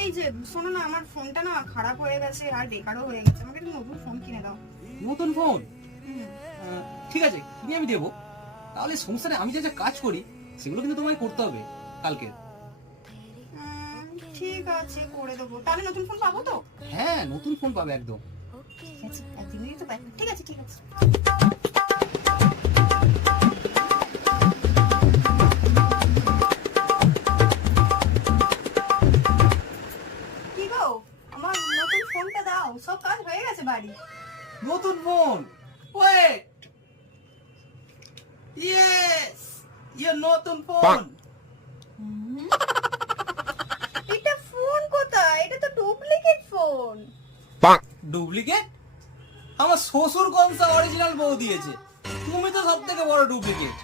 এই যে শোনো না, আমার ফোনটা না খারাপ হয়ে গেছে আর বেকারও হয়ে গেছে, আমাকে একটা নতুন ফোন কিনে দাও। নতুন ফোন? হুম। ঠিক আছে, কিনে আমি দেবো। তাহলে সংসারে আমি যা যা কাজ করি সেগুলো কিন্তু তোমায় করতে হবে কালকে। ঠিক আছে, করে দেবো। তাহলে নতুন ফোন পাবো তো? হ্যাঁ, নতুন ফোন পাবে একদম। ঠিক আছে, একদিনই তো পাবো। ঠিক আছে, ঠিক আছে। কি গো, আমার নতুন ফোনটা দাও, সব কাজ হয়ে গেছে বাড়ি। নতুন ফোন? ওয়েট, ইয়েস, ইয়ে নতুন ফোন। এটা ফোন কোথায়? এটা তো ডুপ্লিকেট ফোন। ডুপ্লিকেট? আমার শ্বশুর কনসা অরিজিনাল বউ দিয়েছে, তুমি তো সব থেকে বড় ডুপ্লিকেট।